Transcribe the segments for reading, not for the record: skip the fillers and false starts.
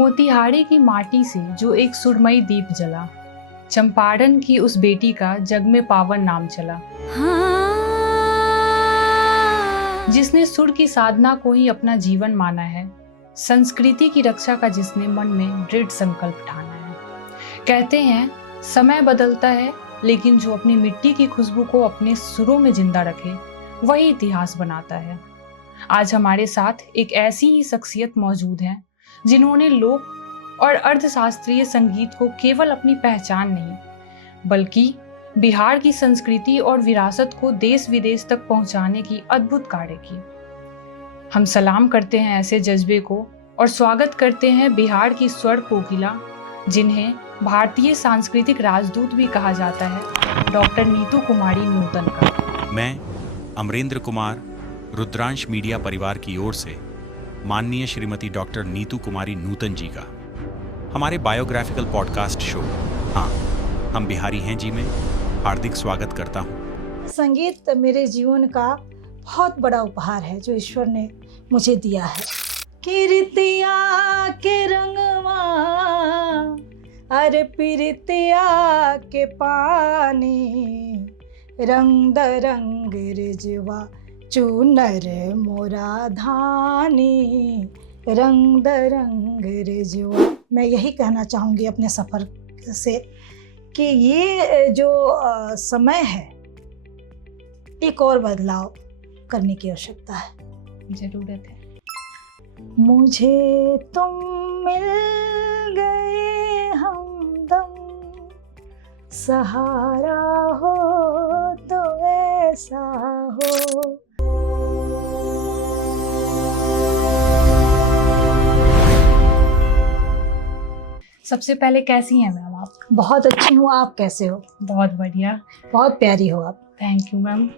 मोतिहारी की माटी से जो एक सुरमई दीप जला, चंपारण की उस बेटी का जग में पावन नाम चला। जिसने सुर की साधना को ही अपना जीवन माना है, संस्कृति की रक्षा का जिसने मन में दृढ़ संकल्प ठाना है। कहते हैं समय बदलता है, लेकिन जो अपनी मिट्टी की खुशबू को अपने सुरों में जिंदा रखे वही इतिहास बनाता है। आज हमारे साथ एक ऐसी ही शख्सियत मौजूद है जिन्होंने लोक और अर्धशास्त्रीय संगीत को केवल अपनी पहचान नहीं, बल्कि बिहार की संस्कृति और विरासत को देश विदेश तक पहुंचाने की अद्भुत कार्य की। हम सलाम करते हैं ऐसे जज्बे को और स्वागत करते हैं बिहार की स्वर कोकिला, जिन्हें भारतीय सांस्कृतिक राजदूत भी कहा जाता है, डॉक्टर नीतू कुमारी नूतन का। मैं अमरेंद्र कुमार रुद्रांश मीडिया परिवार की ओर से माननीय श्रीमती डॉक्टर नीतू कुमारी नूतन जी का हमारे बायोग्राफिकल पॉडकास्ट शो हाँ हम बिहारी हैं जी में हार्दिक स्वागत करता हूँ। संगीत मेरे जीवन का बहुत बड़ा उपहार है जो ईश्वर ने मुझे दिया है। कीर्तिया के रंगवा अरे पीरितिया के पानी, रंग दरंग रिजवा चूनर मोरा धानी, रंग दरंग रिजवा। मैं यही कहना चाहूँगी अपने सफ़र से कि ये जो समय है, एक और बदलाव करने की आवश्यकता है, जरूरत है। मुझे तुम मिल गए हमदम, सहारा हो तो ऐसा हो। सबसे पहले कैसी हैं मैम आप? बहुत अच्छी हूँ, आप कैसे हो? बहुत बढ़िया, बहुत प्यारी हो आप। Thank you ma'am.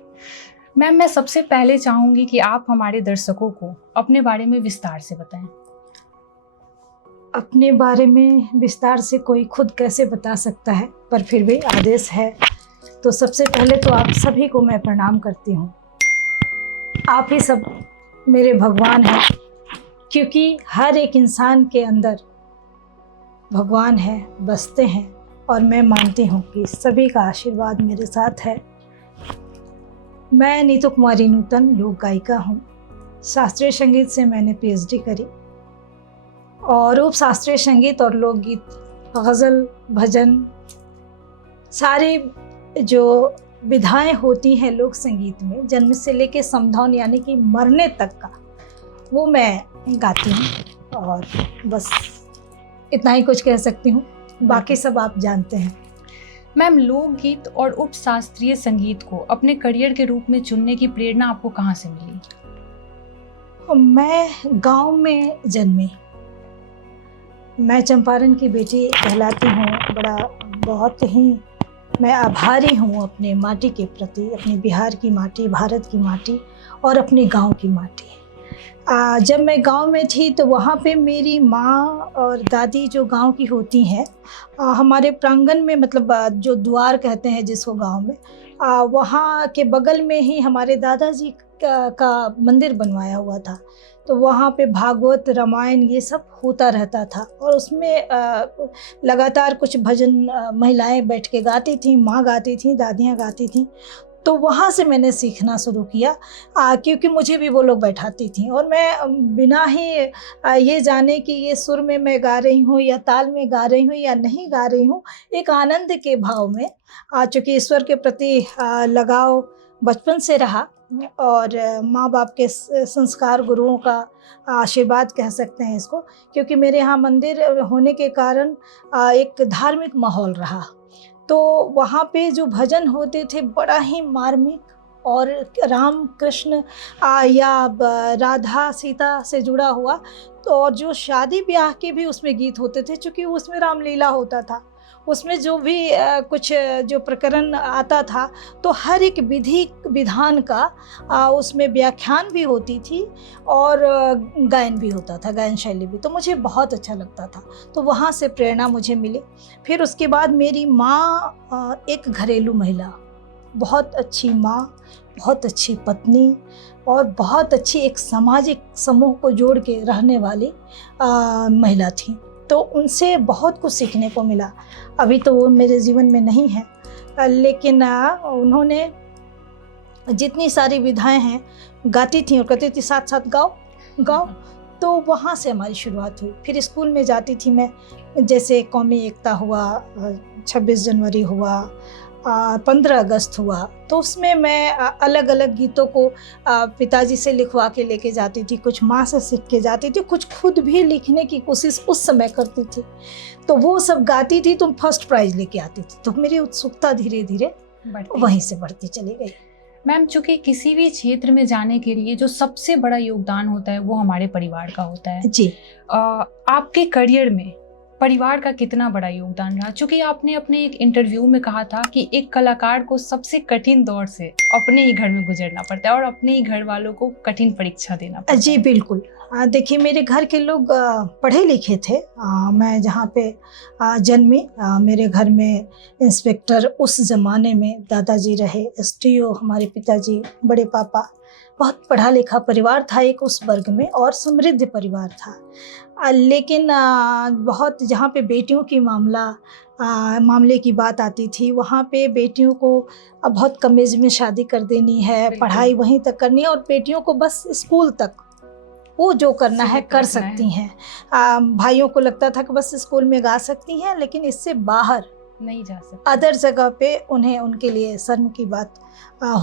मैम, मैं सबसे पहले चाहूँगी कि आप हमारे दर्शकों को अपने बारे में विस्तार से बताएं। अपने बारे में विस्तार से कोई खुद कैसे बता सकता है, पर फिर भी आदेश है तो सबसे पहले तो आप सभी को मैं प्रणाम करती हूँ। आप ही सब मेरे भगवान हैं, क्योंकि हर एक इंसान के अंदर भगवान है, बसते हैं, और मैं मानती हूँ कि सभी का आशीर्वाद मेरे साथ है। मैं नीतू कुमारी नूतन लोक गायिका हूँ। शास्त्रीय संगीत से मैंने पीएचडी करी और उप शास्त्रीय संगीत और लोकगीत, गज़ल, भजन, सारी जो विधाएं होती हैं लोक संगीत में, जन्म से लेके समधौन यानी कि मरने तक का, वो मैं गाती हूँ। और बस इतना ही कुछ कह सकती हूँ, बाकी सब आप जानते हैं। मैम, लोकगीत और उप शास्त्रीय संगीत को अपने करियर के रूप में चुनने की प्रेरणा आपको कहाँ से मिली? मैं गांव में जन्मी, मैं चंपारण की बेटी कहलाती हूँ। बहुत ही मैं आभारी हूँ अपने माटी के प्रति, अपने बिहार की माटी, भारत की माटी और अपने गांव की माटी। जब मैं गांव में थी तो वहाँ पे मेरी माँ और दादी जो गांव की होती हैं, हमारे प्रांगण में, मतलब जो द्वार कहते हैं जिसको गांव में, वहाँ के बगल में ही हमारे दादाजी का मंदिर बनवाया हुआ था। तो वहाँ पे भागवत, रामायण ये सब होता रहता था और उसमें लगातार कुछ भजन महिलाएं बैठ के गाती थीं, माँ गाती थीं, दादियाँ गाती थीं। तो वहाँ से मैंने सीखना शुरू किया, क्योंकि मुझे भी वो लोग बैठाती थीं और मैं बिना ही ये जाने कि ये सुर में मैं गा रही हूँ या ताल में गा रही हूँ या नहीं गा रही हूँ, एक आनंद के भाव में, चूँकि ईश्वर के प्रति लगाव बचपन से रहा और माँ बाप के संस्कार, गुरुओं का आशीर्वाद कह सकते हैं इसको, क्योंकि मेरे यहाँ मंदिर होने के कारण एक धार्मिक माहौल रहा। तो वहाँ पे जो भजन होते थे बड़ा ही मार्मिक और राम कृष्ण या राधा सीता से जुड़ा हुआ, तो और जो शादी ब्याह के भी उसमें गीत होते थे, क्योंकि उसमें रामलीला होता था, उसमें जो भी कुछ जो प्रकरण आता था, तो हर एक विधि विधान का उसमें व्याख्यान भी होती थी और गायन भी होता था, गायन शैली भी। तो मुझे बहुत अच्छा लगता था, तो वहाँ से प्रेरणा मुझे मिली। फिर उसके बाद मेरी माँ एक घरेलू महिला, बहुत अच्छी माँ, बहुत अच्छी पत्नी और बहुत अच्छी एक सामाजिक समूह को जोड़ के रहने वाली महिला थी। तो उनसे बहुत कुछ सीखने को मिला। अभी तो वो मेरे जीवन में नहीं है, लेकिन उन्होंने जितनी सारी विधाएं हैं गाती थी और कहती थी साथ साथ गाओ गाओ। तो वहाँ से हमारी शुरुआत हुई। फिर स्कूल में जाती थी मैं, जैसे कौमी एकता हुआ, 26 जनवरी हुआ, 15 अगस्त हुआ, तो उसमें मैं अलग अलग गीतों को पिताजी से लिखवा के लेके जाती थी, कुछ माँ से सीख के जाती थी, कुछ खुद भी लिखने की कोशिश उस समय करती थी। तो वो सब गाती थी तो फर्स्ट प्राइज़ लेके आती थी। तो मेरी उत्सुकता धीरे धीरे वहीं से बढ़ती चली गई। मैम, चूंकि किसी भी क्षेत्र में जाने के लिए जो सबसे बड़ा योगदान होता है वो हमारे परिवार का होता है जी। आपके करियर में परिवार का कितना बड़ा योगदान रहा? चूंकि आपने अपने एक इंटरव्यू में कहा था कि एक कलाकार को सबसे कठिन दौर से अपने ही घर में गुजरना पड़ता है और अपने ही घर वालों को कठिन परीक्षा देना पड़ता है। जी बिल्कुल। देखिए, मेरे घर के लोग पढ़े लिखे थे। मैं जहाँ पे जन्मी, मेरे घर में इंस्पेक्टर उस ज़माने में दादाजी रहे, एसटीओ हमारे पिताजी, बड़े पापा, बहुत पढ़ा लिखा परिवार था एक उस वर्ग में और समृद्ध परिवार था। लेकिन बहुत जहाँ पे बेटियों की मामले की बात आती थी, वहाँ पे बेटियों को बहुत कम एज में शादी कर देनी है, पढ़ाई वहीं तक करनी है और बेटियों को बस स्कूल तक वो जो करना है कर सकती हैं। भाइयों को लगता था कि बस स्कूल में गा सकती हैं, लेकिन इससे बाहर नहीं जा सकती, अदर जगह पे उन्हें उनके लिए शर्म की बात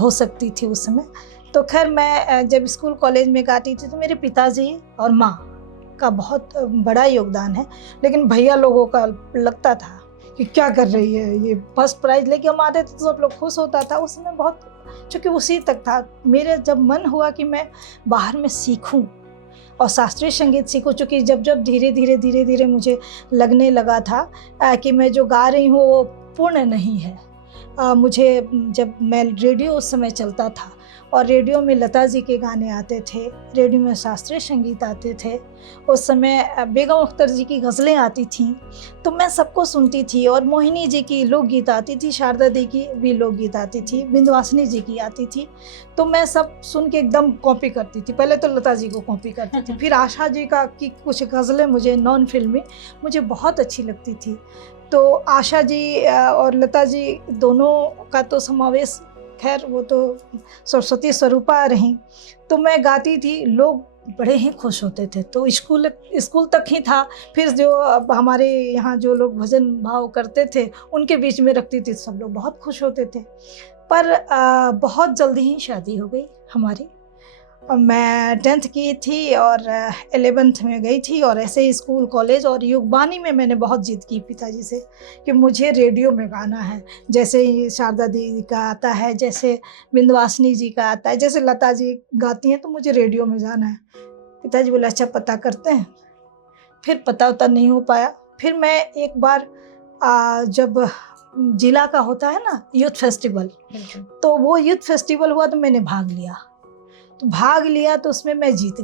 हो सकती थी उस समय। तो खैर, मैं जब स्कूल कॉलेज में गाती थी तो मेरे पिताजी और माँ का बहुत बड़ा योगदान है, लेकिन भैया लोगों का लगता था कि क्या कर रही है ये, फर्स्ट प्राइज़ लेके हम आते थे तो सब लोग खुश होता था। उस समय बहुत, चूँकि उसी तक था। मेरे जब मन हुआ कि मैं बाहर में सीखूं और शास्त्रीय संगीत सीखूं, चूँकि जब धीरे धीरे मुझे लगने लगा था कि मैं जो गा रही हूँ वो पूर्ण नहीं है। मुझे, जब मैं रेडियो उस समय चलता था और रेडियो में लता जी के गाने आते थे, रेडियो में शास्त्रीय संगीत आते थे, उस समय बेगम अख्तर जी की गज़लें आती थीं, तो मैं सबको सुनती थी। और मोहिनी जी की लोकगीत आती थी, शारदा दी की भी लोकगीत आती थी, विंध्यवासिनी जी की आती थी, तो मैं सब सुन के एकदम कॉपी करती थी। पहले तो लता जी को कॉपी करती थी, फिर आशा जी की कुछ गज़लें मुझे नॉन फिल्मी मुझे बहुत अच्छी लगती थी। तो आशा जी और लता जी दोनों का तो समावेश, खैर वो तो सरस्वती स्वरूपा रहीं, तो मैं गाती थी, लोग बड़े ही खुश होते थे। तो स्कूल तक ही था। फिर जो अब हमारे यहाँ जो लोग भजन भाव करते थे उनके बीच में रखती थी, सब लोग बहुत खुश होते थे। पर बहुत जल्दी ही शादी हो गई हमारी। मैं 10th की थी और 11th में गई थी, और ऐसे ही स्कूल कॉलेज और युगबानी में मैंने बहुत जिद की पिताजी से कि मुझे रेडियो में गाना है। जैसे ही शारदा दी का आता है, जैसे विंध्यवासिनी जी का आता है, जैसे लता जी गाती हैं, तो मुझे रेडियो में जाना है। पिताजी बोले अच्छा पता करते हैं। फिर पता नहीं हो पाया। फिर मैं एक बार जब जिला का होता है ना यूथ फेस्टिवल, तो वो यूथ फेस्टिवल हुआ तो मैंने भाग लिया तो उसमें मैं जीत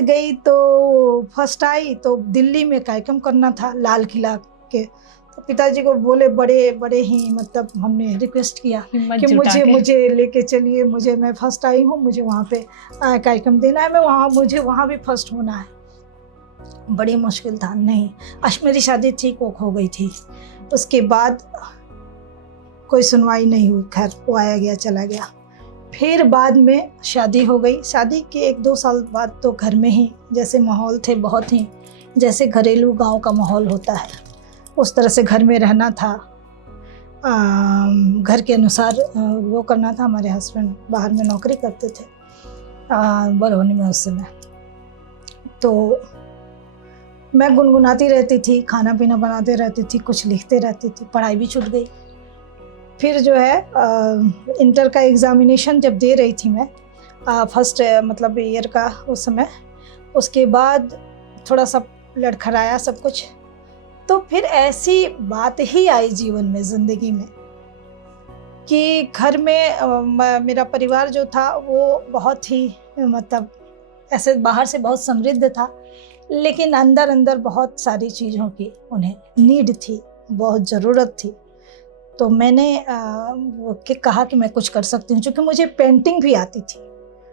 गई तो फर्स्ट आई। तो दिल्ली में कार्यक्रम करना था लाल किला के, तो पिताजी को बोले, बड़े ही मतलब हमने रिक्वेस्ट किया कि मुझे लेके चलिए, मैं फर्स्ट आई हूँ, मुझे वहाँ पे कार्यक्रम देना है, मुझे वहाँ भी फर्स्ट होना है। बड़ी मुश्किल था। नहीं, मेरी शादी ठीक हो गई थी। उसके बाद कोई सुनवाई नहीं हुई। खैर, वो आया गया चला गया। फिर बाद में शादी हो गई। शादी के 1-2 साल बाद तो घर में ही जैसे माहौल थे, बहुत ही जैसे घरेलू गांव का माहौल होता है, उस तरह से घर में रहना था। घर के अनुसार वो करना था। हमारे हस्बैंड बाहर में नौकरी करते थे बरौनी में उस समय। तो मैं गुनगुनाती रहती थी, खाना पीना बनाते रहती थी, कुछ लिखते रहती थी, पढ़ाई भी छूट गई। फिर जो है इंटर का एग्ज़ामिनेशन जब दे रही थी मैं, फर्स्ट मतलब ईयर का उस समय, उसके बाद थोड़ा सा लड़खड़ाया सब कुछ। तो फिर ऐसी बात ही आई जीवन में, ज़िंदगी में, कि घर में मेरा परिवार जो था वो बहुत ही मतलब ऐसे बाहर से बहुत समृद्ध था, लेकिन अंदर अंदर बहुत सारी चीज़ों की उन्हें नीड थी, बहुत ज़रूरत थी। तो मैंने कहा कि मैं कुछ कर सकती हूँ, क्योंकि मुझे पेंटिंग भी आती थी।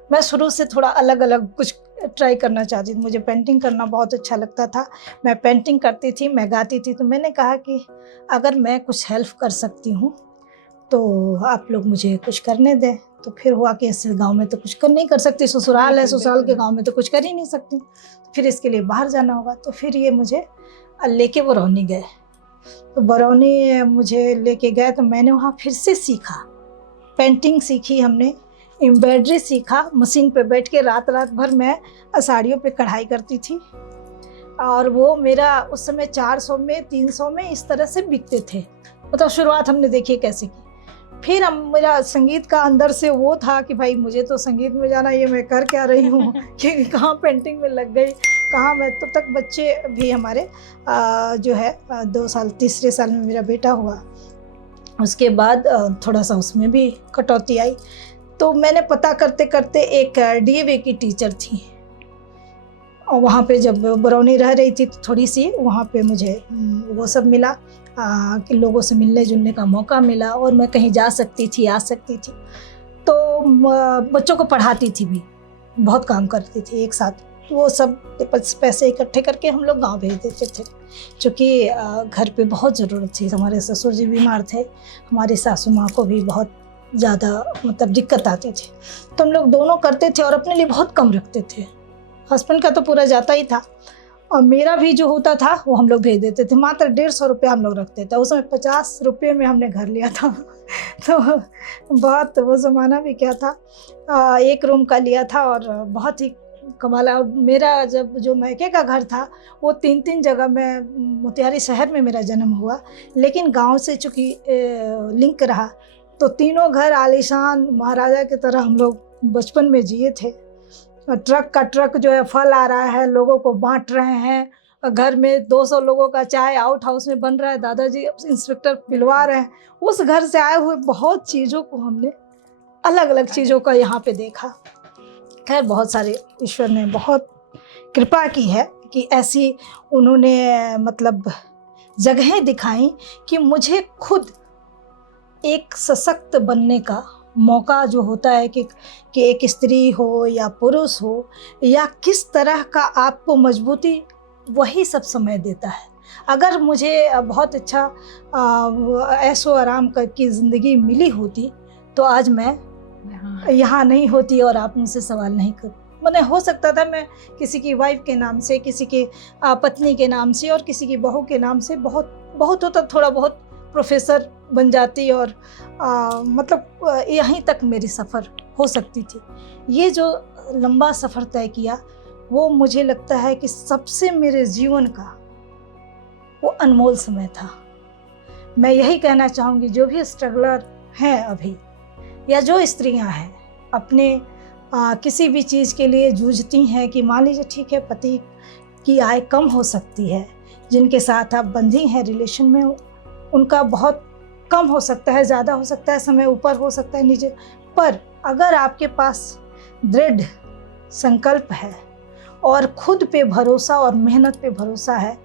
मैं शुरू से थोड़ा अलग अलग कुछ ट्राई करना चाहती थी। मुझे पेंटिंग करना बहुत अच्छा लगता था, मैं पेंटिंग करती थी, मैं गाती थी। तो मैंने कहा कि अगर मैं कुछ हेल्प कर सकती हूँ तो आप लोग मुझे कुछ करने दें। तो फिर हुआ कि ऐसे गांव में तो कुछ कर नहीं कर सकती, ससुराल है, ससुराल के गांव में तो कुछ कर ही नहीं सकती, फिर इसके लिए बाहर जाना होगा। तो फिर ये मुझे लेके बरौनी गए। तो बरौनी मुझे लेके गए तो मैंने वहाँ फिर से सीखा, पेंटिंग सीखी हमने, एम्ब्रॉयडरी सीखा। मशीन पे बैठ के रात रात भर मैं साड़ियों पे कढ़ाई करती थी और वो मेरा उस समय 400 में 300 में इस तरह से बिकते थे। मतलब शुरुआत हमने देखी कैसे की। फिर मेरा संगीत का अंदर से वो था कि भाई मुझे तो संगीत में जाना, ये मैं कर क्या रही हूँ कि कहाँ पेंटिंग में लग गई, कहाँ मैं। तो तक बच्चे भी हमारे जो है 2 साल, तीसरे साल में मेरा बेटा हुआ। उसके बाद थोड़ा सा उसमें भी कटौती आई। तो मैंने पता करते करते एक डीएवी की टीचर थी और वहाँ पे जब बरौनी रह रही थी तो थोड़ी सी वहाँ पे मुझे वो सब मिला कि लोगों से मिलने जुलने का मौका मिला और मैं कहीं जा सकती थी, आ सकती थी। तो बच्चों को पढ़ाती थी भी, बहुत काम करती थी एक साथ। वो सब पैसे इकट्ठे करके हम लोग गांव भेज देते थे, क्योंकि घर पे बहुत ज़रूरत थी। हमारे ससुर जी बीमार थे, हमारी सासू माँ को भी बहुत ज़्यादा मतलब दिक्कत आती थी। तो हम लोग दोनों करते थे और अपने लिए बहुत कम रखते थे। हस्बैंड का तो पूरा जाता ही था और मेरा भी जो होता था वो हम लोग भेज देते थे। मात्र 150 रुपये हम लोग रखते थे। उस समय 50 रुपये में हमने घर लिया था तो बहुत, वो ज़माना भी क्या था। 1 रूम का लिया था और बहुत ही कमाल। और मेरा जब जो मैके का घर था वो 3-3 जगह में, मोतिहारी शहर में मेरा जन्म हुआ, लेकिन गांव से चूँकि लिंक रहा तो तीनों घर आलीशान महाराजा की तरह हम लोग बचपन में जिए थे। ट्रक का ट्रक जो है फल आ रहा है, लोगों को बांट रहे हैं, घर में 200 लोगों का चाय आउट हाउस में बन रहा है, दादाजी इंस्पेक्टर पिलवा रहे हैं। उस घर से आए हुए बहुत चीज़ों को हमने, अलग अलग चीज़ों का यहाँ पे देखा। खैर बहुत सारे ईश्वर ने बहुत कृपा की है कि ऐसी उन्होंने मतलब जगहें दिखाई कि मुझे खुद एक सशक्त बनने का मौका जो होता है कि एक स्त्री हो या पुरुष हो या किस तरह का आपको मजबूती, वही सब समय देता है। अगर मुझे बहुत अच्छा ऐशो आराम की ज़िंदगी मिली होती तो आज मैं यहाँ नहीं होती और आप मुझसे सवाल नहीं कर। मैंने हो सकता था मैं किसी की वाइफ के नाम से, किसी की पत्नी के नाम से और किसी की बहू के नाम से बहुत होता, थोड़ा बहुत प्रोफेसर बन जाती और मतलब यहीं तक मेरी सफ़र हो सकती थी। ये जो लंबा सफ़र तय किया वो मुझे लगता है कि सबसे मेरे जीवन का वो अनमोल समय था। मैं यही कहना चाहूँगी जो भी स्ट्रगलर हैं अभी, या जो स्त्रियां हैं अपने किसी भी चीज़ के लिए जूझती हैं कि मान लीजिए ठीक है पति की आय कम हो सकती है, जिनके साथ आप बंधी हैं रिलेशन में, उनका बहुत कम हो सकता है, ज़्यादा हो सकता है, समय ऊपर हो सकता है, नीचे, पर अगर आपके पास दृढ़ संकल्प है और खुद पे भरोसा और मेहनत पे भरोसा है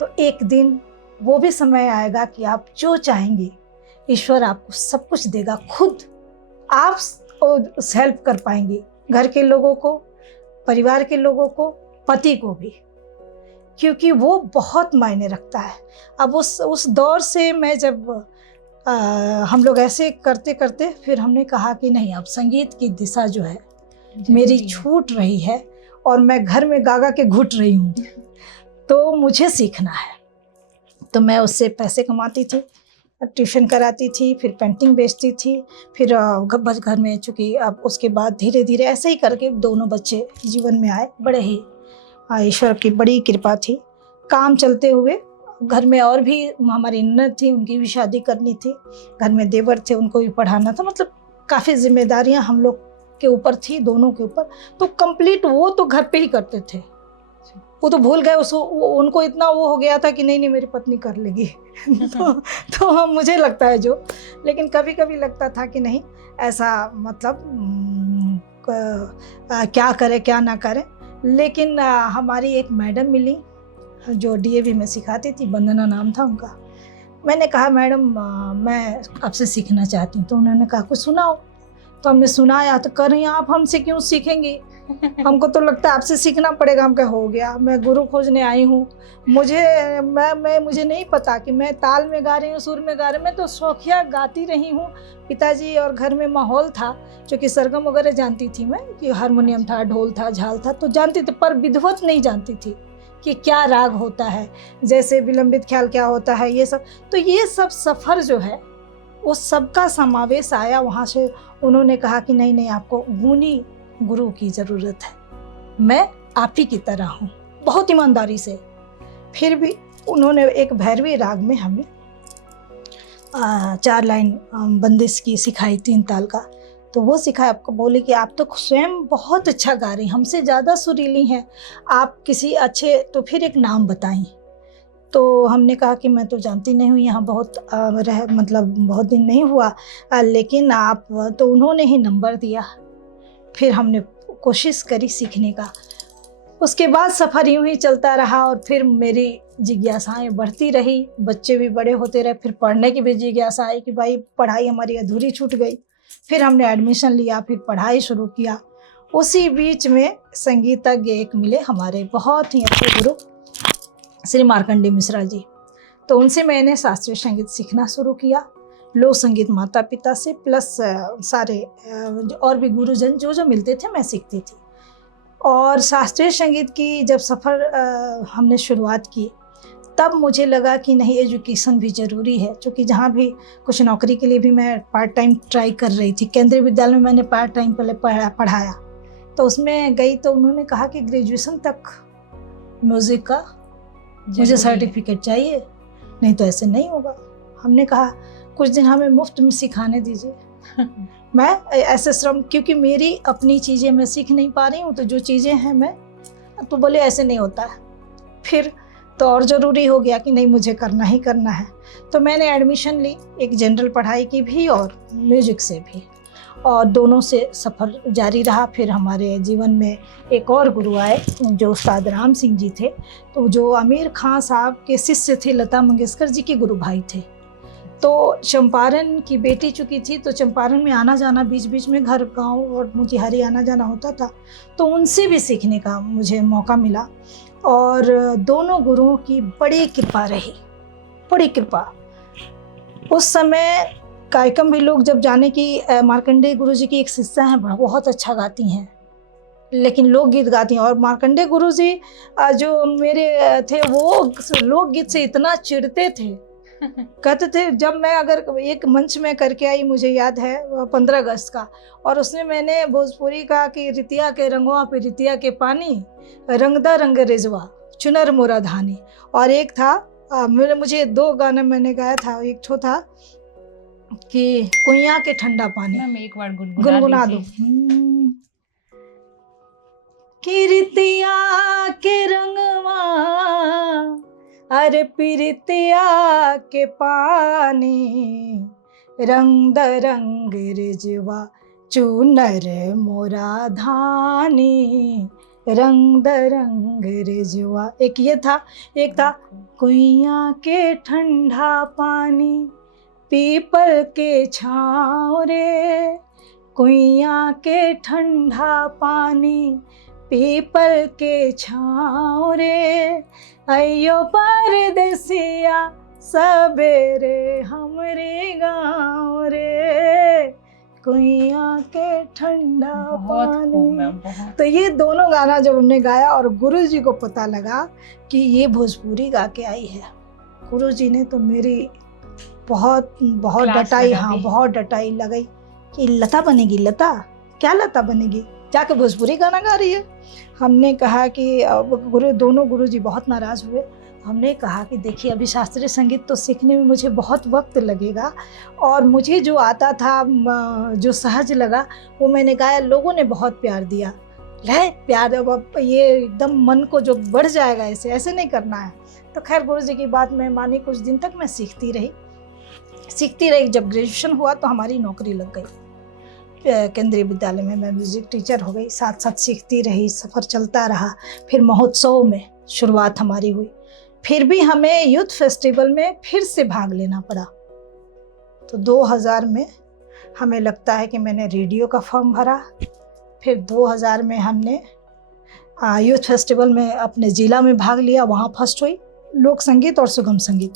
तो एक दिन वो भी समय आएगा कि आप जो चाहेंगे ईश्वर आपको सब कुछ देगा। खुद आप हेल्प कर पाएंगे, घर के लोगों को, परिवार के लोगों को, पति को भी, क्योंकि वो बहुत मायने रखता है। अब उस दौर से मैं जब हम लोग ऐसे करते करते फिर हमने कहा कि नहीं, अब संगीत की दिशा जो है मेरी छूट रही है और मैं घर में गागा के घुट रही हूँ, तो मुझे सीखना है। तो मैं उससे पैसे कमाती थी, ट्यूशन कराती थी, फिर पेंटिंग बेचती थी, फिर घर में, चूँकि अब उसके बाद धीरे धीरे ऐसे ही करके दोनों बच्चे जीवन में आए। बड़े ही ईश्वर की बड़ी कृपा थी। काम चलते हुए घर में और भी हमारी ननद थी, उनकी भी शादी करनी थी, घर में देवर थे, उनको भी पढ़ाना था। मतलब काफ़ी जिम्मेदारियां हम लोग के ऊपर थी, दोनों के ऊपर। तो कंप्लीट वो तो घर पे ही करते थे, वो तो भूल गए उसको, उनको इतना वो हो गया था कि नहीं मेरी पत्नी कर लेगी तो हाँ, मुझे लगता है जो, लेकिन कभी कभी लगता था कि नहीं ऐसा, मतलब क्या करे क्या ना करे। लेकिन हमारी एक मैडम मिली जो डीएवी में सिखाती थी, वंदना नाम था उनका। मैंने कहा मैडम मैं आपसे सीखना चाहती हूँ। तो उन्होंने कहा कुछ सुनाओ। तो हमने सुनाया तो कर रही हैं आप हमसे क्यों सीखेंगी, हमको तो लगता है आपसे सीखना पड़ेगा। हम कहे हो गया, मैं गुरु खोजने आई हूँ, मुझे नहीं पता कि मैं ताल में गा रही हूँ, सुर में गा रही हूँ, मैं तो शौकिया गाती रही हूँ। पिताजी और घर में माहौल था, क्योंकि सरगम वगैरह जानती थी मैं, कि हारमोनियम था, ढोल था, झाल था, तो जानती थी, पर विधिवत नहीं जानती थी कि क्या राग होता है, जैसे विलंबित ख्याल क्या होता है, ये सब। तो ये सब सफ़र जो है वो सबका समावेश आया। वहाँ से उन्होंने कहा कि नहीं नहीं, आपको गुणी गुरु की ज़रूरत है, मैं आप ही की तरह हूँ, बहुत ईमानदारी से। फिर भी उन्होंने एक भैरवी राग में हमें 4 लाइन बंदिश की सिखाई, 3 ताल का। तो वो सिखाया, आपको बोले कि आप तो स्वयं बहुत अच्छा गा रही, हमसे ज़्यादा सुरीली हैं, आप किसी अच्छे, तो फिर एक नाम बताएं। तो हमने कहा कि मैं तो जानती नहीं हूँ, यहाँ बहुत मतलब बहुत दिन नहीं हुआ, लेकिन आप, तो उन्होंने ही नंबर दिया। फिर हमने कोशिश करी सीखने का। उसके बाद सफ़र यूँ ही चलता रहा, और फिर मेरी जिज्ञासाएं बढ़ती रही, बच्चे भी बड़े होते रहे, फिर पढ़ने की भी जिज्ञासा आई कि भाई पढ़ाई हमारी अधूरी छूट गई। फिर हमने एडमिशन लिया, फिर पढ़ाई शुरू किया। उसी बीच में संगीतज्ञ एक मिले हमारे, बहुत ही अच्छे गुरु, श्री मार्कंडेय मिश्रा जी। तो उनसे मैंने शास्त्रीय संगीत सीखना शुरू किया, लोक संगीत माता पिता से, प्लस सारे और भी गुरुजन जो मिलते थे मैं सीखती थी। और शास्त्रीय संगीत की जब सफ़र हमने शुरुआत की, तब मुझे लगा कि नहीं, एजुकेशन भी ज़रूरी है, क्योंकि जहाँ भी कुछ नौकरी के लिए भी मैं पार्ट टाइम ट्राई कर रही थी। केंद्रीय विद्यालय में मैंने पार्ट टाइम पहले पढ़ाया, तो उसमें गई तो उन्होंने कहा कि ग्रेजुएशन तक म्यूज़िक का मुझे सर्टिफिकेट चाहिए, नहीं तो ऐसे नहीं होगा। हमने कहा कुछ दिन हमें मुफ्त में सिखाने दीजिए। मैं ऐसे श्रम, क्योंकि मेरी अपनी चीज़ें मैं सीख नहीं पा रही हूँ, तो जो चीज़ें हैं मैं, तो बोले ऐसे नहीं होता है। फिर तो और ज़रूरी हो गया कि नहीं, मुझे करना ही करना है। तो मैंने एडमिशन ली, एक जनरल पढ़ाई की भी और म्यूज़िक से भी, और दोनों से सफ़र जारी रहा। फिर हमारे जीवन में एक और गुरु आए, जो उस्ताद राम सिंह जी थे, तो जो आमिर खां साहब के शिष्य थे, लता मंगेशकर जी के गुरु भाई थे। तो चंपारण की बेटी चुकी थी, तो चंपारण में आना जाना, बीच बीच में घर गांव और मोतिहारी आना जाना होता था, तो उनसे भी सीखने का मुझे मौका मिला। और दोनों गुरुओं की बड़ी कृपा रही, बड़ी कृपा। उस समय कार्यक्रम भी लोग जब जाने की, मार्कंडेय गुरु जी की एक शिष्या हैं, बहुत अच्छा गाती हैं, लेकिन लोकगीत गाती हैं। और मार्कंडेय गुरु जी जो मेरे थे, वो लोकगीत से इतना चिढ़ते थे, कहते थे, जब मैं अगर एक मंच में करके आई, मुझे याद है 15 अगस्त का, और उसमें मैंने भोजपुरी का कि रितिया के रंगवा पे रितिया के पानी, रंगदा रंग रेजवा चुनर मोरा धानी, और एक था मुझे 2 गाना मैंने गाया था, एक ठो था कि कुइया के ठंडा पानी। मैम एक बार गुनगुना दो। कि रितिया के रंगवा, अरे पिरितिया के पानी, रंग द रंग रिजवा चुनर मोरा धानी, रंग द रंग रिजवा। एक ये था, एक था कुइया के ठंडा पानी, पीपल के छाँव रे, कुइया के ठंडा पानी, पीपल के छाँव रे, अयो परदेसिया सबेरे हमरे गाँव रे, कुइया के ठंडा पानी। तो ये दोनों गाना जब हमने गाया, और गुरु जी को पता लगा कि ये भोजपुरी गा के आई है, गुरु जी ने तो मेरी बहुत डटाई, हाँ बहुत डटाई लगाई कि लता बनेगी, लता क्या लता बनेगी, जाके भोजपुरी गाना गा रही है। हमने कहा कि दोनों गुरु जी बहुत नाराज़ हुए। हमने कहा कि देखिए, अभी शास्त्रीय संगीत तो सीखने में मुझे बहुत वक्त लगेगा, और मुझे जो आता था, जो सहज लगा, वो मैंने गाया, लोगों ने बहुत प्यार दिया। ले प्यार, अब ये एकदम मन को जो बढ़ जाएगा, ऐसे नहीं करना है। तो खैर गुरु जी की बात मैं मानी, कुछ दिन तक मैं सीखती रही। जब ग्रेजुएशन हुआ तो हमारी नौकरी लग गई केंद्रीय विद्यालय में, मैं म्यूज़िक टीचर हो गई, साथ साथ सीखती रही, सफ़र चलता रहा। फिर महोत्सव में शुरुआत हमारी हुई, फिर भी हमें यूथ फेस्टिवल में फिर से भाग लेना पड़ा। तो 2000 में हमें लगता है कि मैंने रेडियो का फॉर्म भरा। फिर 2000 में हमने यूथ फेस्टिवल में अपने ज़िला में भाग लिया, वहाँ फर्स्ट हुई, लोक संगीत और सुगम संगीत।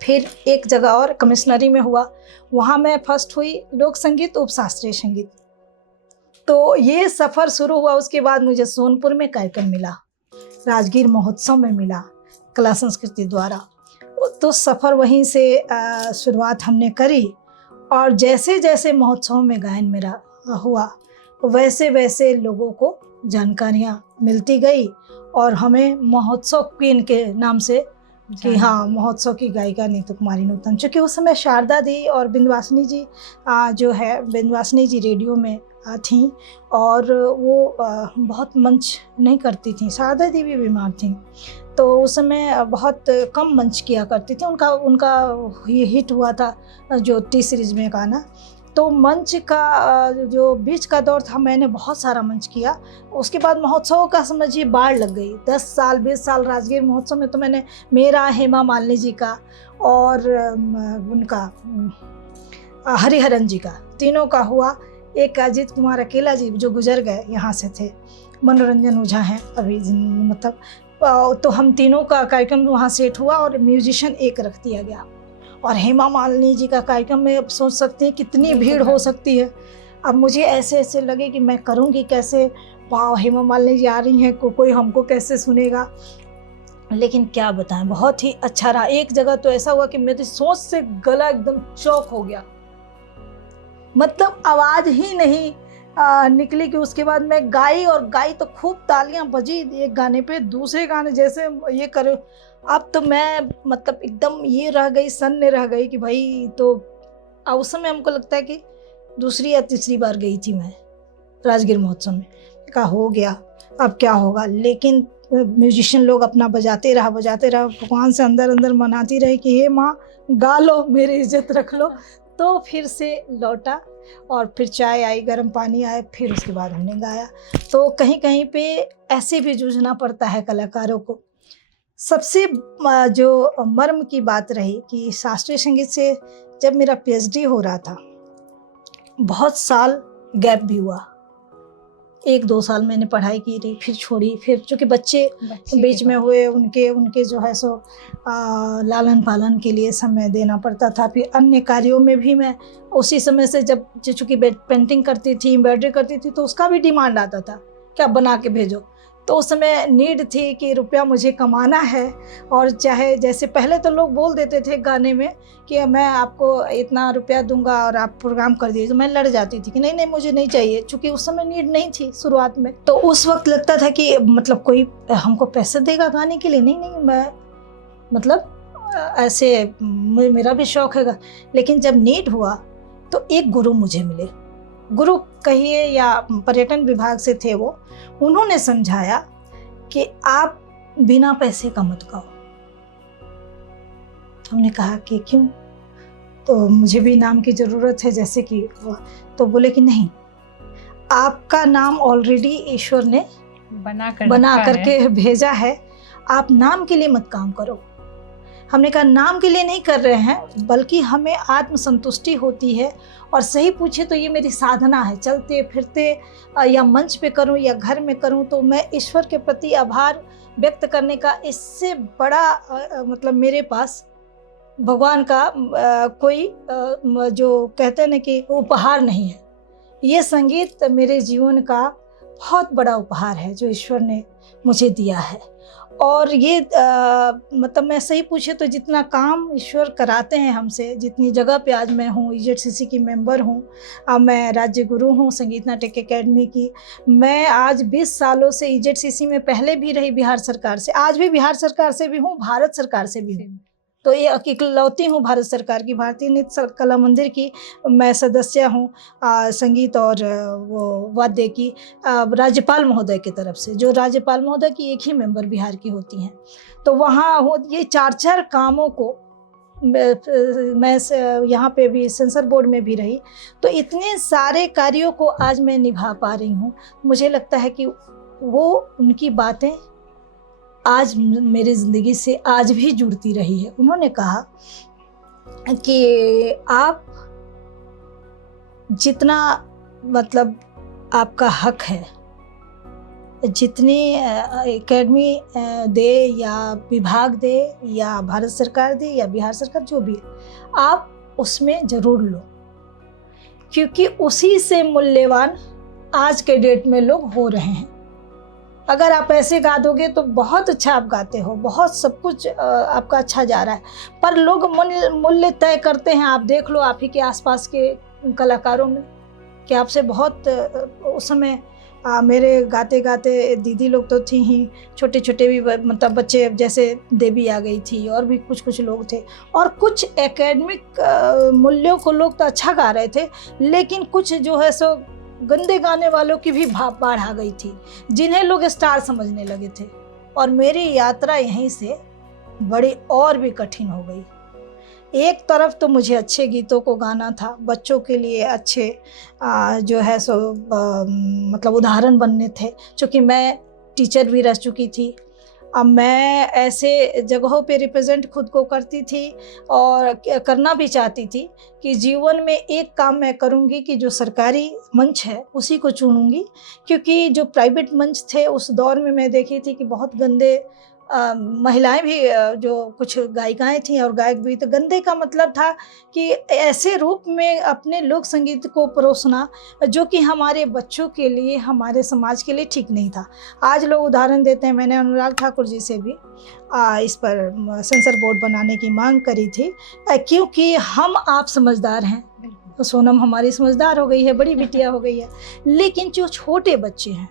फिर एक जगह और कमिश्नरी में हुआ, वहाँ मैं फर्स्ट हुई, लोक संगीत उपशास्त्रीय संगीत। तो ये सफ़र शुरू हुआ। उसके बाद मुझे सोनपुर में कार्यक्रम मिला, राजगीर महोत्सव में मिला कला संस्कृति द्वारा। तो सफ़र वहीं से शुरुआत हमने करी, और जैसे जैसे महोत्सव में गायन मेरा हुआ वैसे वैसे लोगों को जानकारियाँ मिलती गई, और हमें महोत्सव क्वीन के नाम से कि हाँ, महोत्सव की गायिका नीतू कुमारी नूतन, चूँकि उस समय शारदा दी और बिंदवासिनी जी जो है, बिंदवासिनी जी रेडियो में थीं, और वो बहुत मंच नहीं करती थीं। शारदा दी भी बीमार थीं, तो उस समय बहुत कम मंच किया करती थी। उनका ये हिट हुआ था जो टी सीरीज़ में गाना। तो मंच का जो बीच का दौर था, मैंने बहुत सारा मंच किया। उसके बाद महोत्सव का समझिए बाढ़ लग गई। 10 साल 20 साल राजगीर महोत्सव में तो मैंने मेरा, हेमा मालिनी जी का और उनका हरिहरन जी का, तीनों का हुआ। एक अजीत कुमार अकेला जी जो गुजर गए यहाँ से थे, मनोरंजन ओझा हैं अभी, मतलब तो हम तीनों का कार्यक्रम वहाँ सेट हुआ, और म्यूजिशियन एक रख दिया गया। और हेमा मालिनी जी का कार्यक्रम में अब सोच सकते हैं कितनी भीड़ हो सकती है। अब मुझे ऐसे ऐसे लगे कि मैं करूँगी कैसे, वाह हेमा मालिनी जी आ रही हैं, कोई हमको कैसे सुनेगा। लेकिन क्या बताएं, बहुत ही अच्छा रहा। एक जगह तो ऐसा हुआ कि मेरी सोच से गला एकदम चौक हो गया, मतलब आवाज़ ही नहीं निकली। कि उसके बाद मैं गाई, और गाई तो खूब तालियां बजी एक गाने पे, दूसरे गाने जैसे ये करो। अब तो मैं मतलब एकदम ये रह गई, सन्न रह गई कि भाई, तो उस समय हमको लगता है कि दूसरी या तीसरी बार गई थी मैं राजगीर महोत्सव में। कहा हो गया, अब क्या होगा। लेकिन म्यूजिशियन लोग अपना बजाते रहा, भगवान से अंदर अंदर मनाती रही कि हे माँ गा लो, मेरी इज्जत रख लो। तो फिर से लौटा, और फिर चाय आई, गर्म पानी आए, फिर उसके बाद हमने गाया। तो कहीं कहीं पे ऐसे भी जूझना पड़ता है कलाकारों को। सबसे जो मर्म की बात रही कि शास्त्रीय संगीत से जब मेरा पीएचडी हो रहा था, बहुत साल गैप भी हुआ। 1-2 साल मैंने पढ़ाई की रही, फिर छोड़ी। फिर चूँकि बच्चे बीच में हुए, उनके जो है सो लालन पालन के लिए समय देना पड़ता था। फिर अन्य कार्यों में भी मैं उसी समय से, जब चूँकि पेंटिंग करती थी, एम्ब्रॉयडरी करती थी, तो उसका भी डिमांड आता था कि आप बना के भेजो। तो उस समय नीड थी कि रुपया मुझे कमाना है, और चाहे जैसे पहले तो लोग बोल देते थे गाने में कि मैं आपको इतना रुपया दूंगा और आप प्रोग्राम कर दीजिए, तो मैं लड़ जाती थी कि नहीं मुझे नहीं चाहिए, क्योंकि उस समय नीड नहीं थी शुरुआत में। तो उस वक्त लगता था कि मतलब कोई हमको पैसे देगा गाने के लिए, नहीं मैं मतलब ऐसे मेरा भी शौक है। लेकिन जब नीड हुआ तो एक गुरु मुझे मिले, गुरु कहिए या पर्यटन विभाग से थे वो। उन्होंने समझाया कि आप बिना पैसे का मत गाओ। हमने कहा कि क्यों, तो मुझे भी नाम की ज़रूरत है जैसे कि। तो बोले कि नहीं, आपका नाम ऑलरेडी ईश्वर ने बना करके भेजा है, आप नाम के लिए मत काम करो। हमने कहा नाम के लिए नहीं कर रहे हैं, बल्कि हमें आत्मसंतुष्टि होती है। और सही पूछे तो ये मेरी साधना है, चलते फिरते या मंच पे करूं या घर में करूं, तो मैं ईश्वर के प्रति आभार व्यक्त करने का इससे बड़ा मतलब मेरे पास भगवान का कोई जो कहते हैं ना कि उपहार नहीं है। ये संगीत मेरे जीवन का बहुत बड़ा उपहार है जो ईश्वर ने मुझे दिया है। और ये मतलब मैं सही पूछे तो जितना काम ईश्वर कराते हैं हमसे, जितनी जगह पे आज मैं हूँ, ईजेडसीसी की मेंबर हूँ, अब मैं राज्य गुरु हूँ संगीत नाटक एकेडमी की। मैं आज 20 सालों से ईजेडसीसी में पहले भी रही बिहार सरकार से, आज भी बिहार सरकार से भी हूँ, भारत सरकार से भी हूँ। तो ये इकलौती हूँ भारत सरकार की, भारतीय नृत्य कला मंदिर की मैं सदस्य हूँ, संगीत और वो वाद्य की राज्यपाल महोदय की तरफ से, जो राज्यपाल महोदय की एक ही मेंबर बिहार की होती हैं। तो वहाँ ये 4 कामों को मैं यहाँ पे भी सेंसर बोर्ड में भी रही, तो इतने सारे कार्यों को आज मैं निभा पा रही हूँ। मुझे लगता है कि वो उनकी बातें आज मेरी ज़िंदगी से आज भी जुड़ती रही है। उन्होंने कहा कि आप जितना मतलब आपका हक है, जितनी एकेडमी दे या विभाग दे या भारत सरकार दे या बिहार सरकार, जो भी है, आप उसमें ज़रूर लो, क्योंकि उसी से मूल्यवान आज के डेट में लोग हो रहे हैं। अगर आप ऐसे गा दोगे तो बहुत अच्छा आप गाते हो, बहुत सब कुछ आपका अच्छा जा रहा है, पर लोग मूल्य तय करते हैं। आप देख लो आप ही के आसपास के कलाकारों में कि आपसे बहुत उस समय मेरे गाते गाते दीदी लोग तो थी ही, छोटे छोटे भी मतलब बच्चे, जैसे देवी आ गई थी और भी कुछ कुछ लोग थे, और कुछ एकेडमिक मूल्यों को लोग तो अच्छा गा रहे थे, लेकिन कुछ जो है सो गंदे गाने वालों की भी बाढ़ आ गई थी, जिन्हें लोग स्टार समझने लगे थे। और मेरी यात्रा यहीं से बड़ी और भी कठिन हो गई। एक तरफ तो मुझे अच्छे गीतों को गाना था, बच्चों के लिए अच्छे जो है सो मतलब उदाहरण बनने थे, क्योंकि मैं टीचर भी रह चुकी थी। अब मैं ऐसे जगहों पे रिप्रेजेंट खुद को करती थी और करना भी चाहती थी कि जीवन में एक काम मैं करूंगी कि जो सरकारी मंच है उसी को चुनूंगी, क्योंकि जो प्राइवेट मंच थे उस दौर में मैं देखी थी कि बहुत गंदे महिलाएं भी जो कुछ गायिकाएं थीं और गायक भी, तो गंदे का मतलब था कि ऐसे रूप में अपने लोक संगीत को परोसना जो कि हमारे बच्चों के लिए, हमारे समाज के लिए ठीक नहीं था। आज लोग उदाहरण देते हैं, मैंने अनुराग ठाकुर जी से भी इस पर सेंसर बोर्ड बनाने की मांग करी थी, क्योंकि हम आप समझदार हैं, तो सोनम हमारी समझदार हो गई है, बड़ी बिटिया हो गई है, लेकिन जो छोटे बच्चे हैं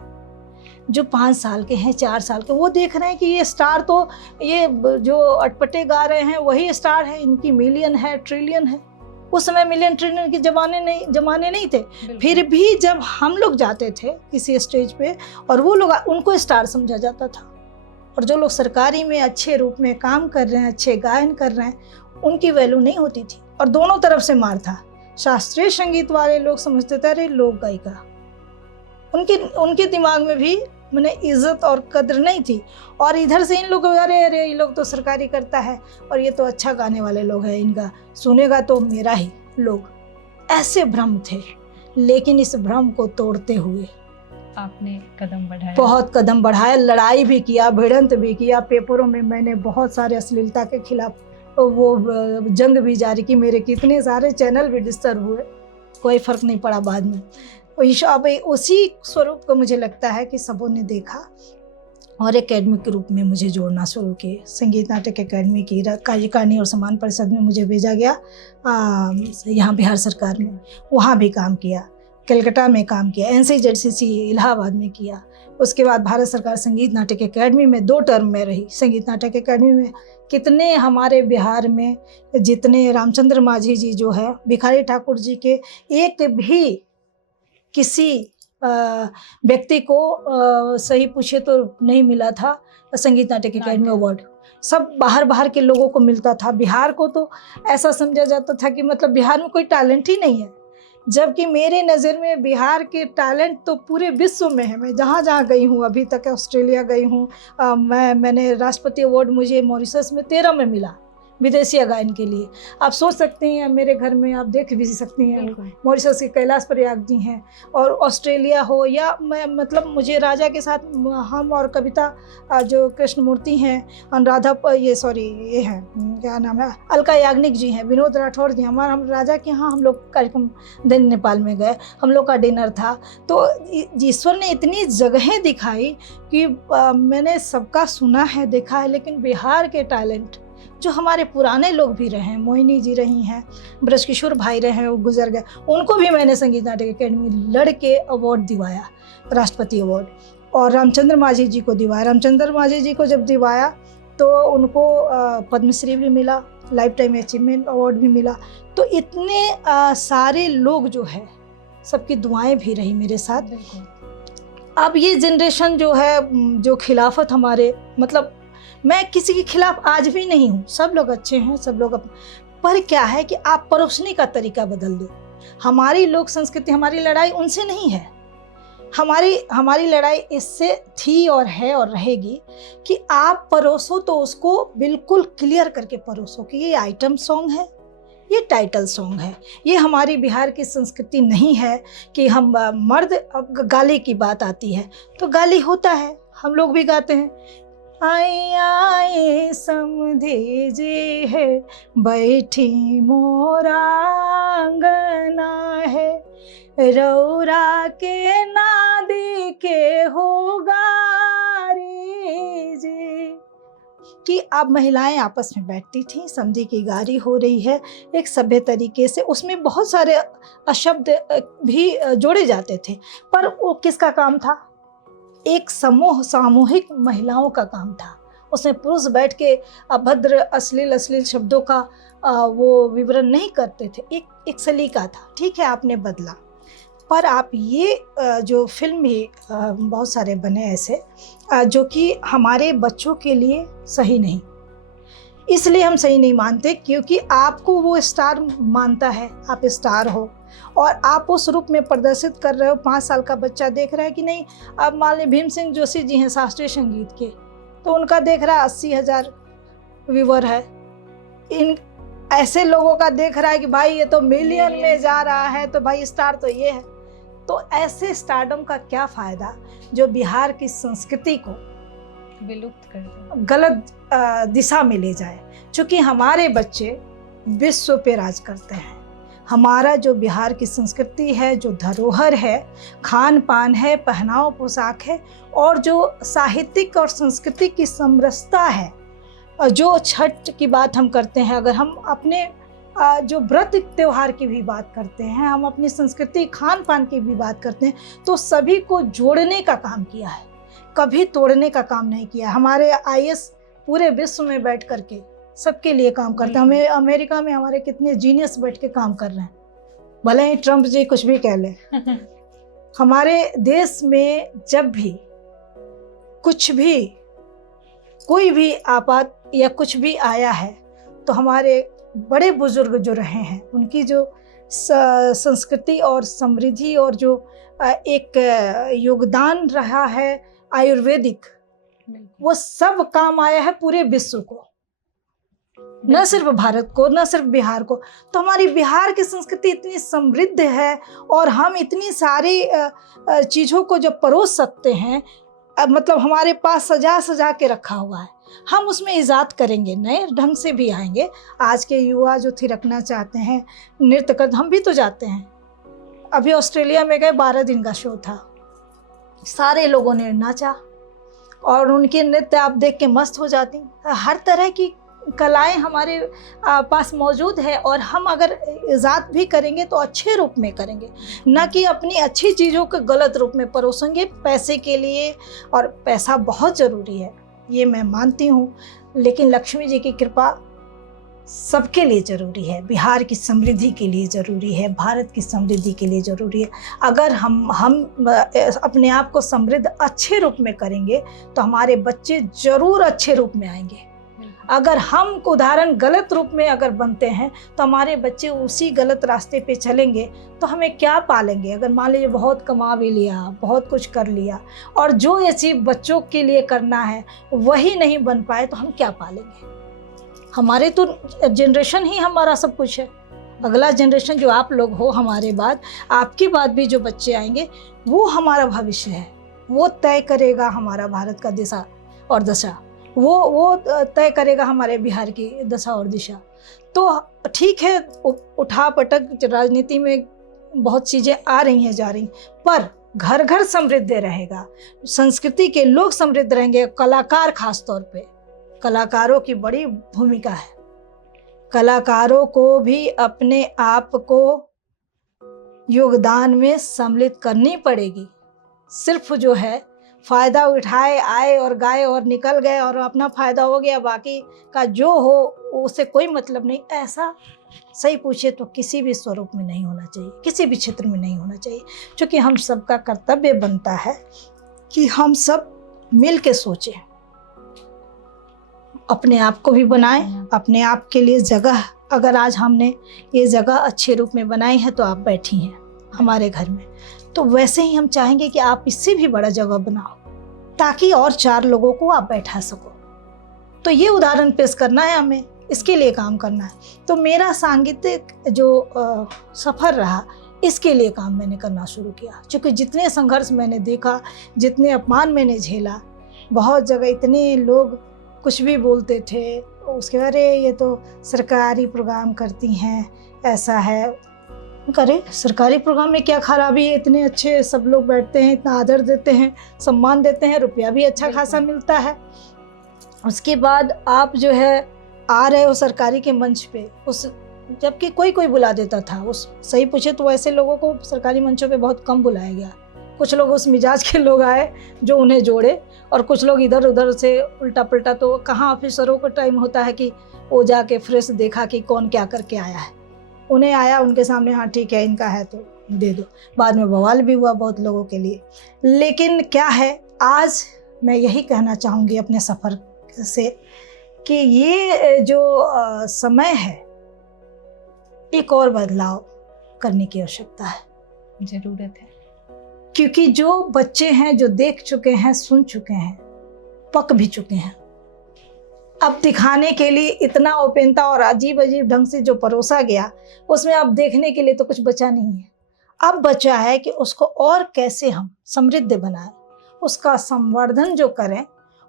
जो 5 साल के हैं, 4 साल के, वो देख रहे हैं कि ये स्टार तो ये जो अटपटे गा रहे हैं वही स्टार है, इनकी मिलियन है, ट्रिलियन है। उस समय मिलियन ट्रिलियन के जमाने नहीं थे। फिर भी जब हम लोग जाते थे किसी स्टेज पे और वो लोग, उनको स्टार समझा जाता था, और जो लोग सरकारी में अच्छे रूप में काम कर रहे हैं, अच्छे गायन कर रहे हैं, उनकी वैल्यू नहीं होती थी। और दोनों तरफ से मार था। शास्त्रीय संगीत वाले लोग समझते थे अरे लोक गायिका, उनके दिमाग में भी मैंने इज्जत और कद्र नहीं थी। और इधर से इन लोग अरे ये लोग तो सरकारी करता है और ये तो अच्छा गाने वाले लोग हैं, इनका सुनेगा तो मेरा ही लोग, ऐसे भ्रम थे। लेकिन इस भ्रम को तोड़ते हुए आपने कदम बढ़ाया, बहुत कदम बढ़ाया, लड़ाई भी किया, भिड़ंत भी किया। पेपरों में मैंने बहुत सारे अश्लीलता के खिलाफ वो जंग भी जारी की, मेरे कितने सारे चैनल भी डिस्टर्ब हुए, कोई फर्क नहीं पड़ा बाद में। अब उसी स्वरूप को मुझे लगता है कि सबों ने देखा और एकेडमी के रूप में मुझे जोड़ना शुरू किए। संगीत नाटक एकेडमी की कार्यकारिणी और सम्मान परिषद में मुझे भेजा गया, यहाँ बिहार सरकार में, वहाँ भी काम किया, कलकत्ता में काम किया, NCZCC इलाहाबाद में किया। उसके बाद भारत सरकार संगीत नाटक एकेडमी में 2 टर्म में रही। संगीत नाटक एकेडमी में कितने हमारे बिहार में जितने रामचंद्र माझी जी जो है, भिखारी ठाकुर जी के एक भी किसी व्यक्ति को सही पूछे तो नहीं मिला था संगीत नाटक एकेडमी अवार्ड। सब बाहर के लोगों को मिलता था। बिहार को तो ऐसा समझा जाता था कि मतलब बिहार में कोई टैलेंट ही नहीं है, जबकि मेरे नज़र में बिहार के टैलेंट तो पूरे विश्व में है। मैं जहाँ जहाँ गई हूँ, अभी तक ऑस्ट्रेलिया गई हूँ, मैंने राष्ट्रपति अवार्ड मुझे मॉरिशस में 13 में मिला विदेशी गायन के लिए। आप सोच सकते हैं, मेरे घर में आप देख भी सकती हैं, मॉरिशस के कैलाश प्रयाग जी हैं, और ऑस्ट्रेलिया हो या मैं मतलब मुझे राजा के साथ हम और कविता जो कृष्णमूर्ति हैं, अनुराधा ये हैं क्या नाम है, अलका याग्निक जी हैं, विनोद राठौर जी, हम राजा के यहाँ हम लोग कार्यक्रम दिन नेपाल में गए, हम लोग का डिनर था। तो ईश्वर ने इतनी जगहें दिखाई कि मैंने सबका सुना है, देखा है, लेकिन बिहार के टैलेंट जो हमारे पुराने लोग भी रहे हैं, मोहिनी जी रही हैं, ब्रजकिशोर भाई रहे हैं, वो गुजर गए, उनको भी मैंने संगीत नाटक एकेडमी लड़ के अवार्ड दिवाया, राष्ट्रपति अवार्ड, और रामचंद्र माझी जी को दिवाया। रामचंद्र माझी जी को जब दिवाया तो उनको पद्मश्री भी मिला, लाइफ टाइम अचीवमेंट अवार्ड भी मिला। तो इतने सारे लोग जो है, सबकी दुआएं भी रही मेरे साथ। अब ये जनरेशन जो है, जो खिलाफत हमारे, मतलब मैं किसी के खिलाफ आज भी नहीं हूँ, सब लोग अच्छे हैं, सब लोग पर क्या है कि आप परोसने का तरीका बदल दो। हमारी लोक संस्कृति, हमारी लड़ाई उनसे नहीं है, हमारी लड़ाई इससे थी और है और रहेगी कि आप परोसो तो उसको बिल्कुल क्लियर करके परोसो कि ये आइटम सॉन्ग है, ये टाइटल सॉन्ग है। ये हमारी बिहार की संस्कृति नहीं है कि हम मर्द, अब गाली की बात आती है तो गाली होता है, हम लोग भी गाते हैं। आई आई समझे जे है बैठी मोरा अंगना है, रौरा के नादी के होगा रे जी। कि अब महिलाएं आपस में बैठती थीं, समधी की गारी हो रही है एक सभ्य तरीके से, उसमें बहुत सारे अशब्द भी जोड़े जाते थे, पर वो किसका काम था? एक सामूहिक महिलाओं का काम था। उसमें पुरुष बैठ के अभद्र अश्लील शब्दों का वो विवरण नहीं करते थे, एक सलीका था। ठीक है, आपने बदला, पर आप ये जो फिल्म भी बहुत सारे बने ऐसे जो कि हमारे बच्चों के लिए सही नहीं। इसलिए हम सही नहीं मानते क्योंकि आपको वो स्टार मानता है, आप स्टार हो और आप उस रूप में प्रदर्शित कर रहे हो। 5 साल का बच्चा देख रहा है कि नहीं, अब मान लीजिए भीम सिंह जोशी जी हैं शास्त्रीय संगीत के, तो उनका देख रहा है 80,000 व्यूवर है। इन ऐसे लोगों का देख रहा है कि भाई ये तो मिलियन में जा रहा है, तो भाई स्टार तो ये है। तो ऐसे स्टारडम का क्या फ़ायदा जो बिहार की संस्कृति को विलुप्त कर दे, गलत दिशा में ले जाए। क्योंकि हमारे बच्चे विश्व पे राज करते हैं। हमारा जो बिहार की संस्कृति है, जो धरोहर है, खान पान है, पहनाव पोशाक है, और जो साहित्यिक और संस्कृति की समरसता है, जो छठ की बात हम करते हैं, अगर हम अपने जो व्रत त्यौहार की भी बात करते हैं, हम अपनी संस्कृति खान पान की भी बात करते हैं, तो सभी को जोड़ने का काम किया है, कभी तोड़ने का काम नहीं किया। हमारे IAS पूरे विश्व में बैठ करके सबके लिए काम करते हैं। हमें अमेरिका में हमारे कितने जीनियस बैठ के काम कर रहे हैं, भले ही ट्रम्प जी कुछ भी कह लें। हमारे देश में जब भी कुछ भी कोई भी आपात या कुछ भी आया है, तो हमारे बड़े बुजुर्ग जो रहे हैं, उनकी जो संस्कृति और समृद्धि और जो एक योगदान रहा है आयुर्वेदिक, वो सब काम आया है पूरे विश्व को, न सिर्फ भारत को, न सिर्फ बिहार को। तो हमारी बिहार की संस्कृति इतनी समृद्ध है और हम इतनी सारी चीज़ों को जो परोस सकते हैं, मतलब हमारे पास सजा सजा के रखा हुआ है। हम उसमें इजाद करेंगे, नए ढंग से भी आएंगे। आज के युवा जो थिरकना चाहते हैं, नृत्य कर, हम भी तो जाते हैं। अभी ऑस्ट्रेलिया में गए, 12 दिन का शो था, सारे लोगों ने नाचा और उनके नृत्य आप देख के मस्त हो जाती। हर तरह की कलाएं हमारे पास मौजूद है और हम अगर इजाद भी करेंगे तो अच्छे रूप में करेंगे, न कि अपनी अच्छी चीज़ों को गलत रूप में परोसेंगे पैसे के लिए। और पैसा बहुत ज़रूरी है, ये मैं मानती हूँ, लेकिन लक्ष्मी जी की कृपा सबके लिए ज़रूरी है, बिहार की समृद्धि के लिए ज़रूरी है, भारत की समृद्धि के लिए ज़रूरी है। अगर हम अपने आप को समृद्ध अच्छे रूप में करेंगे तो हमारे बच्चे ज़रूर अच्छे रूप में आएंगे। अगर हम उदाहरण गलत रूप में अगर बनते हैं तो हमारे बच्चे उसी गलत रास्ते पे चलेंगे, तो हमें क्या पालेंगे? अगर मान लीजिए बहुत कमा भी लिया, बहुत कुछ कर लिया, और जो ये चीज़ बच्चों के लिए करना है वही नहीं बन पाए, तो हम क्या पालेंगे? हमारे तो जनरेशन ही हमारा सब कुछ है। अगला जनरेशन जो आप लोग हो, हमारे बाद आपके बाद भी जो बच्चे आएंगे, वो हमारा भविष्य है। वो तय करेगा हमारा भारत का दिशा और दशा, वो तय करेगा हमारे बिहार की दशा और दिशा। तो ठीक है, उठा पटक राजनीति में बहुत चीज़ें आ रही हैं, जा रही, पर घर घर समृद्ध रहेगा, संस्कृति के लोग समृद्ध रहेंगे। कलाकार, खास तौर पे कलाकारों की बड़ी भूमिका है। कलाकारों को भी अपने आप को योगदान में सम्मिलित करनी पड़ेगी। सिर्फ जो है फ़ायदा उठाए, आए और गाए और निकल गए और अपना फ़ायदा हो गया, बाकी का जो हो उससे कोई मतलब नहीं। ऐसा सही पूछे तो किसी भी स्वरूप में नहीं होना चाहिए, किसी भी क्षेत्र में नहीं होना चाहिए। क्योंकि हम सबका कर्तव्य बनता है कि हम सब मिल के सोचें, अपने आप को भी बनाएं, अपने आप के लिए जगह। अगर आज हमने ये जगह अच्छे रूप में बनाई है तो आप बैठी हैं हमारे घर में, तो वैसे ही हम चाहेंगे कि आप इससे भी बड़ा जगह बनाओ, ताकि और 4 लोगों को आप बैठा सको। तो ये उदाहरण पेश करना है हमें इसके लिए काम करना है। तो मेरा सांगीतिक जो सफ़र रहा, इसके लिए काम मैंने करना शुरू किया। क्योंकि जितने संघर्ष मैंने देखा, जितने अपमान मैंने झेला, बहुत जगह इतने लोग कुछ भी बोलते थे, उसके बारे ये तो सरकारी प्रोग्राम करती हैं, ऐसा है। करे सरकारी प्रोग्राम में क्या खराबी है? इतने अच्छे सब लोग बैठते हैं, इतना आदर देते हैं, सम्मान देते हैं, रुपया भी अच्छा खासा मिलता है। उसके बाद आप जो है आ रहे हो सरकारी के मंच पे, उस जबकि कोई कोई बुला देता था। उस सही पूछे तो ऐसे लोगों को सरकारी मंचों पे बहुत कम बुलाया गया। कुछ लोग उस मिजाज के लोग आए जो उन्हें जोड़े, और कुछ लोग इधर उधर से उल्टा पुल्टा। तो कहाँ ऑफिसरों को टाइम होता है कि वो जाके फ्रेश देखा कि कौन क्या करके आया है। उन्हें आया, उनके सामने हाँ ठीक है इनका है तो दे दो। बाद में बवाल भी हुआ बहुत लोगों के लिए। लेकिन क्या है, आज मैं यही कहना चाहूँगी अपने सफ़र से कि ये जो समय है, एक और बदलाव करने की आवश्यकता है, ज़रूरत है। क्योंकि जो बच्चे हैं, जो देख चुके हैं, सुन चुके हैं, पक भी चुके हैं, अब दिखाने के लिए इतना ओपेनता और अजीब अजीब ढंग से जो परोसा गया, उसमें अब देखने के लिए तो कुछ बचा नहीं है। अब बचा है कि उसको और कैसे हम समृद्ध बनाएं, उसका संवर्धन जो करें,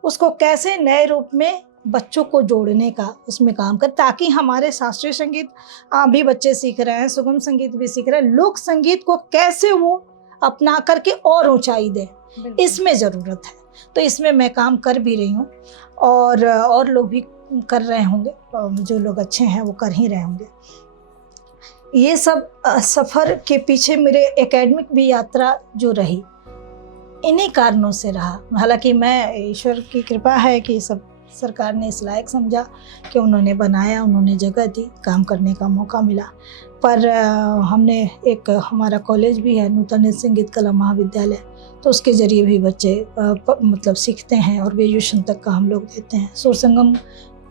उसको कैसे नए रूप में बच्चों को जोड़ने का उसमें काम कर, ताकि हमारे शास्त्रीय संगीत भी बच्चे सीख रहे हैं, सुगम संगीत भी सीख रहे हैं, लोक संगीत को कैसे वो अपना करके और ऊंचाई दे, इसमें ज़रूरत है। तो इसमें मैं काम कर भी रही हूँ, और लोग भी कर रहे होंगे, जो लोग अच्छे हैं वो कर ही रहे होंगे। ये सब सफ़र के पीछे मेरे एकेडमिक भी यात्रा जो रही, इन्हीं कारणों से रहा। हालांकि मैं, ईश्वर की कृपा है कि सब सरकार ने इस लायक समझा कि उन्होंने बनाया, उन्होंने जगह दी, काम करने का मौका मिला। पर हमने एक, हमारा कॉलेज भी है नूतन संगीत कला महाविद्यालय, तो उसके ज़रिए भी बच्चे मतलब सीखते हैं, और ग्रेजुएशन तक का हम लोग देते हैं। सुर संगम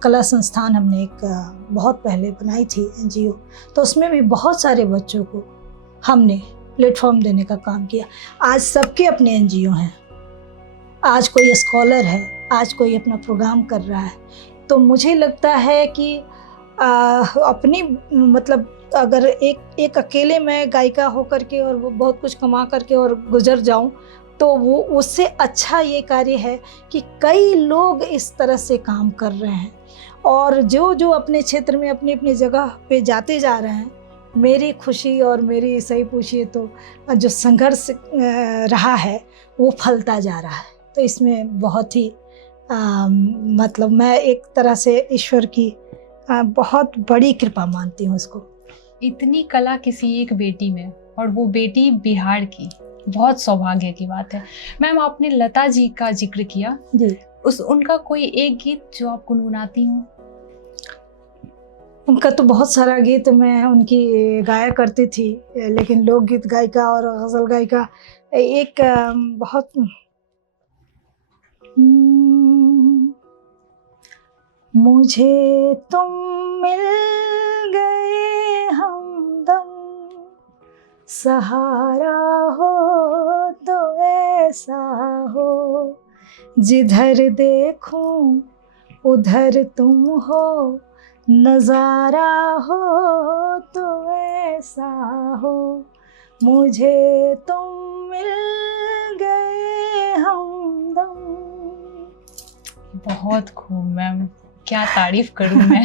कला संस्थान हमने एक बहुत पहले बनाई थी NGO, तो उसमें भी बहुत सारे बच्चों को हमने प्लेटफॉर्म देने का काम किया। आज सबके अपने NGO हैं, आज कोई स्कॉलर है, आज कोई अपना प्रोग्राम कर रहा है। तो मुझे लगता है कि अपनी मतलब अगर एक अकेले मैं गायिका होकर के और वो बहुत कुछ कमा करके और गुजर जाऊं, तो वो उससे अच्छा ये कार्य है कि कई लोग इस तरह से काम कर रहे हैं, और जो जो अपने क्षेत्र में अपनी अपनी जगह पे जाते जा रहे हैं। मेरी खुशी और मेरी, सही पूछिए तो, जो संघर्ष रहा है वो फलता जा रहा है। तो इसमें बहुत ही मतलब मैं एक तरह से ईश्वर की बहुत बड़ी कृपा मानती हूँ इसको। इतनी कला किसी एक बेटी में, और वो बेटी बिहार की, बहुत सौभाग्य की बात है। मैम, आपने लता जी का जिक्र किया जी, उनका कोई एक गीत जो आप गुनगुनाती हूँ? उनका तो बहुत सारा गीत मैं उनकी गाया करती थी, लेकिन लोकगीत गायिका और गज़ल गायिका एक बहुत मुझे तुम मिल गए हमदम, सहारा हो तो ऐसा हो, जिधर देखूं उधर तुम हो, नज़ारा हो तो ऐसा हो, मुझे तुम मिल गए हमदम। बहुत खूब मैम, क्या तारीफ करूं मैं।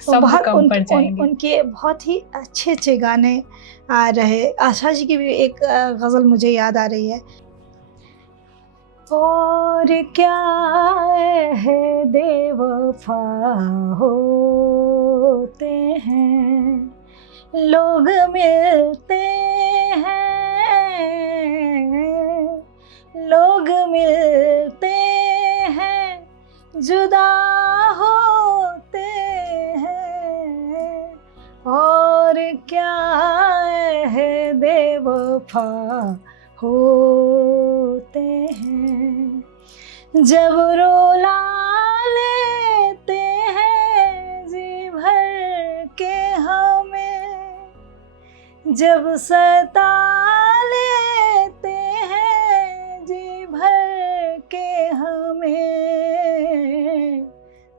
सब बहुत कम पड़ जाएंगे। उनके बहुत ही अच्छे अच्छे गाने आ रहे। आशा जी की भी एक गज़ल मुझे याद आ रही है। और क्या है बेवफा होते हैं, लोग मिलते हैं, लोग मिलते हैं, जुदा होते हैं। और क्या है बेवफा होते हैं, जब रुला लेते हैं जी भर के हमें, जब सता लेते हैं जी भर के हमें,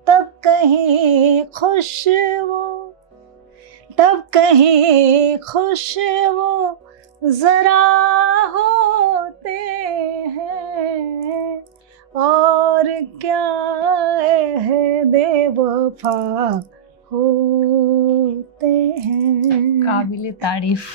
तब कहीं खुश खुश वो, तब कहीं खुश वो जरा होते हैं, और क्या है बेवफा होते हैं। काबिले तारीफ।